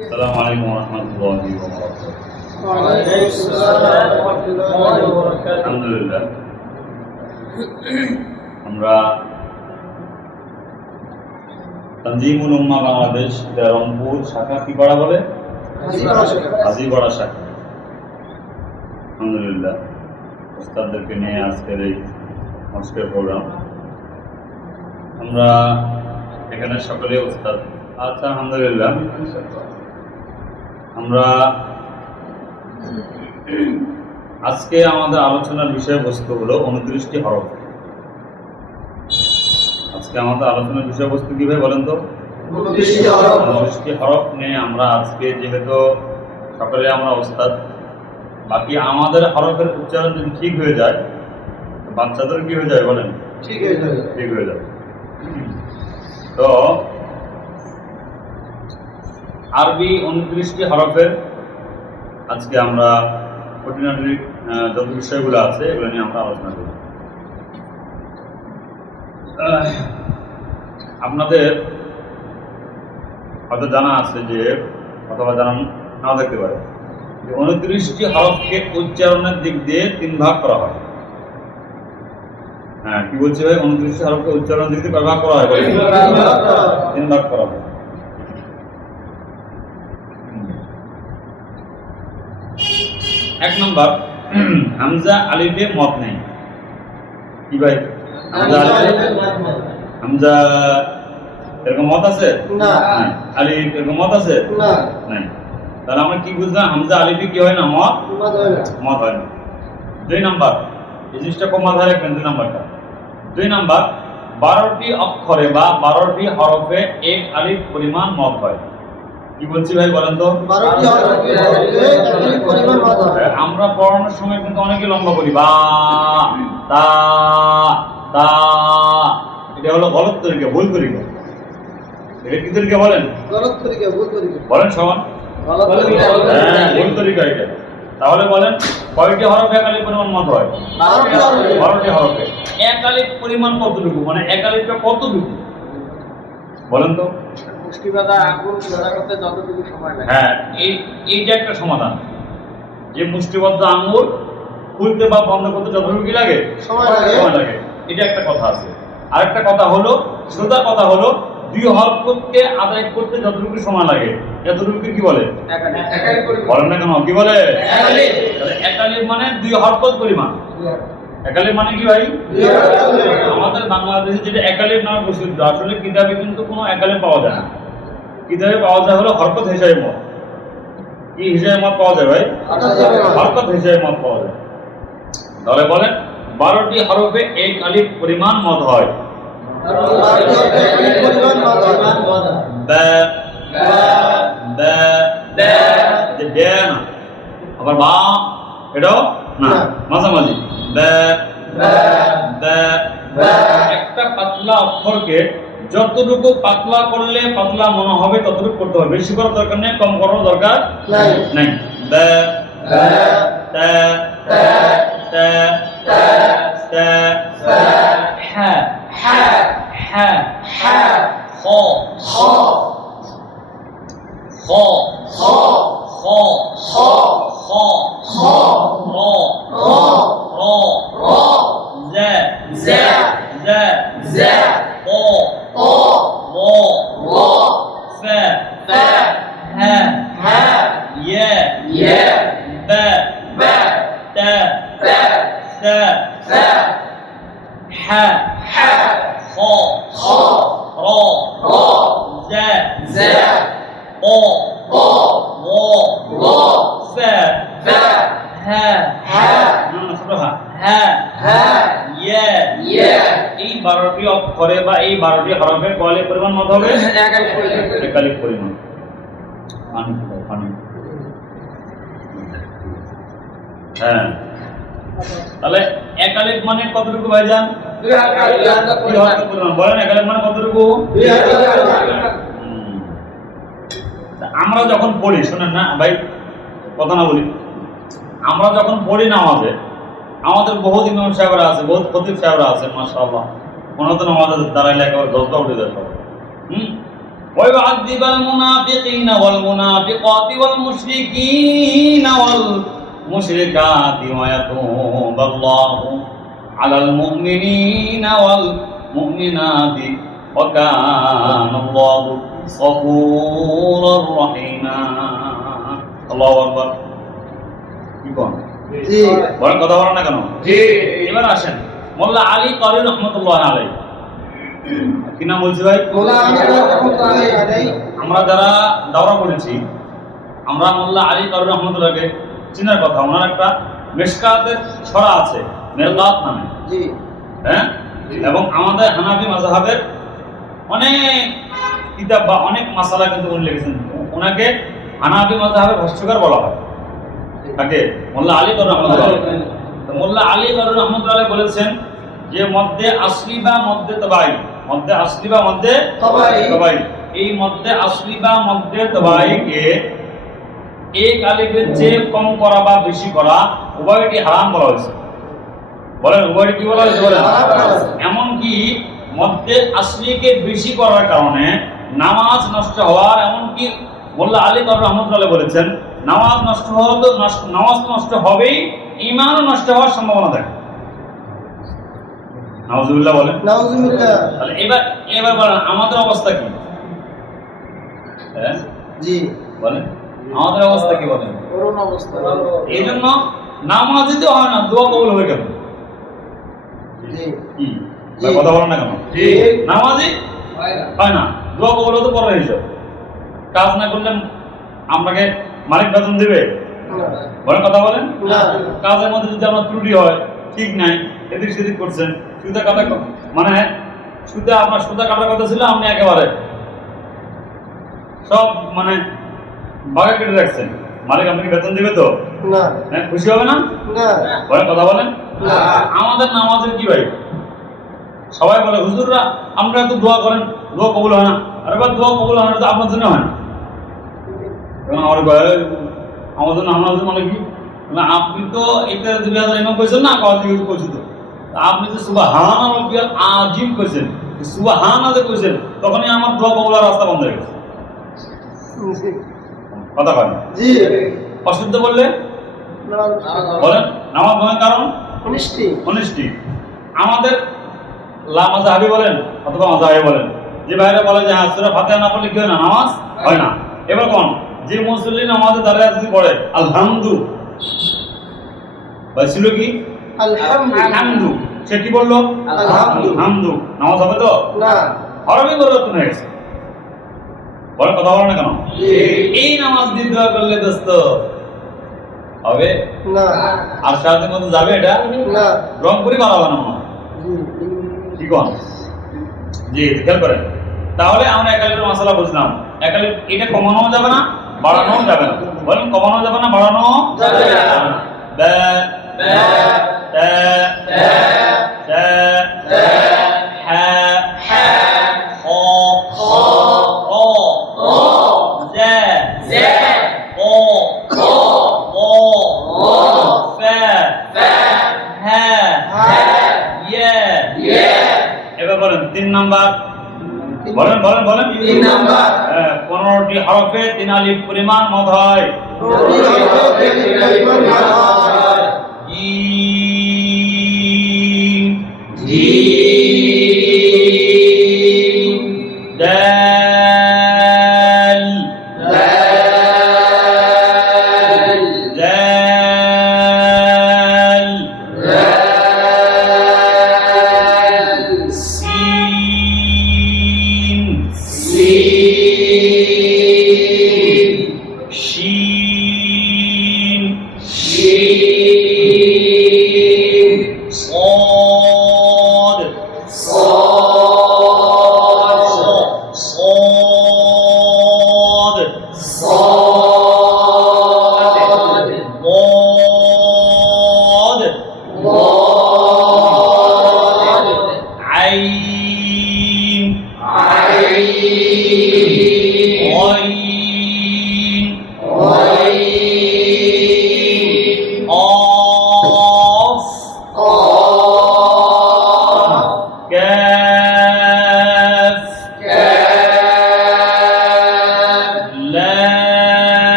السلام عليكم ورحمة الله وبركاته وعليكم السلام ورحمة الله وبركاته আলহামদুলিল্লাহ আমরা তঞ্জিমুল উম্মা বাংলাদেশ এটা রংপুর শাখা কি পাড়া বলে হাজিপাড়া শাখা। হাজিপাড়া শাখা আলহামদুলিল্লাহ ওস্তাদদেরকে নিয়ে আজকের এই আজকের প্রোগ্রাম আমরা এখানে সকলে ওস্তাদ আচ্ছা আলহামদুলিল্লাহ আমরা আজকে আমাদের আলোচনার বিষয়বস্তু হলো উনত্রিশটি হরফ। আজকে আমাদের আলোচনার বিষয়বস্তু কি ভাই বলেন তো? উনত্রিশটি হরফ। নিয়ে আমরা আজকে যেহেতু সকলে আমরা ওস্তাদ বাকি আমাদের হরফের উচ্চারণ যদি ঠিক হয়ে যায় বাচ্চাদের কি হয়ে যায় বলেন? ঠিক হয়ে যাবে। ঠিক হয়ে যাবে। তো আরবি উনত্রিশটি হরফের আজকে আমরা খুঁটিনাটি যত বিষয়গুলো আছে, এগুলো নিয়ে আমরা আলোচনা করব। আপনাদের হয়তো জানা আছে যে, অথবা জানা নাও দেখতে পারে, যে উনত্রিশটি হরফকে উচ্চারণের দিক দিয়ে তিন ভাগ করা হয়। হ্যাঁ কি বলছে ভাই? উনত্রিশটি হরফকে উচ্চারণের দিক দিয়ে ভাগ করা হয়? তিন ভাগ করা হয়। এক নম্বর হামজা আলিফে মত নেই। কি ভাই হামজা এরকম মত আছে? না। আলিফ এরকম মত আছে? না। নাই। তাহলে আমরা কি বুঝলাম? হামজা আলিফে কি হয় না? মত? মত হয় না। দুই নাম্বার এই জিনিসটা কমা ধরে রাখবেন দুই নাম্বারটা। দুই নাম্বার বারোটি অক্ষরে বা বারোটি হরফে এক আলিফ পরিমাণ মত হয়। কি বলছি ভাই বলেন তো? আমরা পড়ানোর সময় কিন্তু অনেকে লম্বা করি বা তা তা এটা হলো গলত তরিকা ভুল তরিকা। এটা কি তরিকা বলেন? গলত তরিকা ভুল তরিকা। বলেন সমান হ্যাঁ ভুল তরিকা এটা। তাহলে বলেন কয়টি হরফে এক পরিমাণ মত হয়? বারোটি হরফে। পরিমাণ কতটুকু? মানে এক কতটুকু? বলেন তো। বাঁধা আগুন করতে যতটুকু সময় লাগে। হ্যাঁ এই এইটা একটা সমাধান। যে মুষ্টিবদ্ধ আঙুল খুলতে বা বন্ধ করতে যতটুকু কি লাগে? সময় লাগে। সময় লাগে। এটা একটা কথা আছে। আরেকটা কথা হলো সোজা কথা হলো দুই হরফকে আদায় করতে যতটুকু সময় লাগে এতটুকু কি বলে? বলেন না কেন কি বলে? একালিফ মানে দুই হরফত পরিমাণ। একালিফ মানে কি ভাই। আমাদের বাংলাদেশে যেটা একালিফ নামে প্রসিদ্ধ আসলে কিতাবে কিন্তু কোনো একালিফ পাওয়া যায় না। কিতাবে পাওয়া যায় হলো হরকত হিসাবে মত কি হিসাবে মত পাওয়া যায় ভাই হরকত হিসাবে মত। পাওয়া যায় তাহলে বলেন, বারোটি হরফে এক আলিফ পরিমাণ মত হয় আবার বা, এটাও না। মাঝামাঝি। একটা পাতলা অক্ষরকে যতটুকু পাতলা করলে পাতলা মনে হবে ততটুকু করতে হবে বেশি করার দরকার নেই কম করার দরকার নাই। নাই বা বা, তা তা, তা তা, তা তা, হা হা, হা হা, খ খ, খ খ, খ খ, খ খ, র র, র র, জা জা, জা জা, ক ক, অক্ষরে বা এই বারোটি হরফের কয়েলের পরিমাণ মত হবে? একালিক পরিমাণ। হ্যাঁ? তাহলে একালিক মানে কতটুকু পরিমাণ। পরিমাণ। বলেন একালিক মানে কতটুকু। তা আমরা যখন পড়ি শোনেন না ভাই কথা না বলি। আমরা যখন পড়ি না আমাদের আমাদের বহুত ইমাম সাহেবরা আছে বহুত খতিব সাহেবরা আছে মাশাআল্লাহ ওনাদের আমাদের দাঁড়াইলে একেবারে দশটা উঠে যায় সব হুম ويعذب المنافقين والمنافقات والمشركين والمشركات ويتوب الله على المؤمنين والمؤمنات وكان الله غفورا رحيما الله أكبر কি কোন জি বলেন কথা বলেন না কেন জি এবার আসেন মোল্লা আলী করি রহমতুল্লাহ আলাই কি নাম বলছি ভাই? আমরা যারা দাওরা করেছি আমরা মোল্লা আলী করি রহমতুল্লাহকে চিনার কথা। ওনার একটা মেশকাতের ছড়া আছে মেরকাত নামে। হ্যাঁ? এবং আমাদের হানাফি মাযহাবের অনেক কিতাব বা অনেক মাসালা কিন্তু উনি লিখেছেন। ওনাকে হানাফি মাযহাবের ভাষ্যকার বলা হয়। তাকে মোল্লা আলী কর রহমতুল্লাহ মোল্লা আলী কর রহমতুল্লাহ বলেছেন যে মধ্যে আসলি বা মধ্যে তবাই মধ্যে আসলি বা মধ্যে তবাই। তবাই এই মধ্যে আসলি বা মধ্যে তবাইকে এক আলিফের চেয়ে কম করা বা বেশি করা উভয়টি হারাম বলা হয়েছে। বলেন উভয়টি কি বলা হয়েছে? বলেন। হয়েছে। এমনকি মধ্যে আসলিকে বেশি করার কারণে নামাজ নষ্ট হওয়ার এমনকি মোল্লা আলী কর রহমতুল্লাহ বলেছেন নামাজ নষ্ট হওয়া তো নামাজ নষ্ট হবেই ইমানও নষ্ট হওয়ার সম্ভাবনা থাকে। নাউজুবিল্লাহ বলেন। নাউজুবিল্লাহ তাহলে এবার এবার বলেন আমাদের অবস্থা কি? হ্যাঁ? জি। বলেন। আমাদের অবস্থা কি বলেন? করুণ অবস্থা এই জন্য নামাজ দিতে হয় না দোয়া কবুল জি। কথা বলেন না কেন? জি। নামাজই হয় না। দোয়া কবুল হতে হিসাব কাজ না করলে আপনাকে মালিক বেতন দিবে? বলেন কথা বলেন। কাজের মধ্যে যদি আমার ত্রুটি হয় ঠিক নাই এদিক সেদিক করছেন। সুতা কাটা মানে সুতা আপনার সুতা কাটার কথা ছিল আপনি একেবারে সব মানে বাগে কেটে রাখছেন। মালিক আপনাকে বেতন দিবে তো? না। হ্যাঁ খুশি হবে না? বলেন কথা বলেন? আমাদের নামাজের কি ভাই? সবাই বলে হুজুররা আমরা তো দোয়া করেন দোয়া কবুল হয় না। আরে বা দোয়া কবুল হয় না তো আপনার জন্য হয়। না এখন আমার কয়, আমার জন্য আমার জন্য মানে কি? আপনি তো এটা দুই হাজার এমন কইছেন না কইছি তো তা আপনি যে সুবাহ হানা রব্বিয়াল আজিম কইছেন সুবাহ হানা যে কইছেন তখনই আমার দোয়া কবুলার রাস্তা বন্ধ হয়ে গেছে। কথা কয় জি। অশুদ্ধ বললে? বলেন নামাজ ভঙ্গের কারণ? অনিষ্টি। অনিষ্টি। আমাদের লা মাজাহাবি বলেন অথবা মাজাহাবি বলেন যে বাইরে বলে যে হ্যাঁ সুরা ফাতিহা না পড়লে কি হয় না? নামাজ হয় না। এবার কোন? যে মুসলিম আমাদের দাঁড়িয়ে যদি পড়ে আলহামদু। ছিল কি? আলহামদুলিল্লাহ। হামদু সে কি বলল? আলহামদু। নামাজ হবে তো? না। হরবি পরিবর্তন হয়ে গেছে। বলে কথা বলো না কেন? এই নামাজ করলে দোস্ত হবে? না। আর মতো যাবে এটা? না। রংপুরি না কি কোন? জি খেয়াল করেন। তাহলে আমরা একালির মশলা বুঝলাম। একালির এটা কমানো যাবে না বাড়ানো যাবে না। বলেন কমানো যাবে না বাড়ানো যাবে না। তিন নাম্বার। বলেন বলেন বলেন। তিন নাম্বার। হ্যাঁ, পনেরোটি হরফে তিন আলিফ পরিমাণ মত হয়। E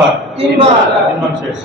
ভাগ। তিনবার তিনবার শেষ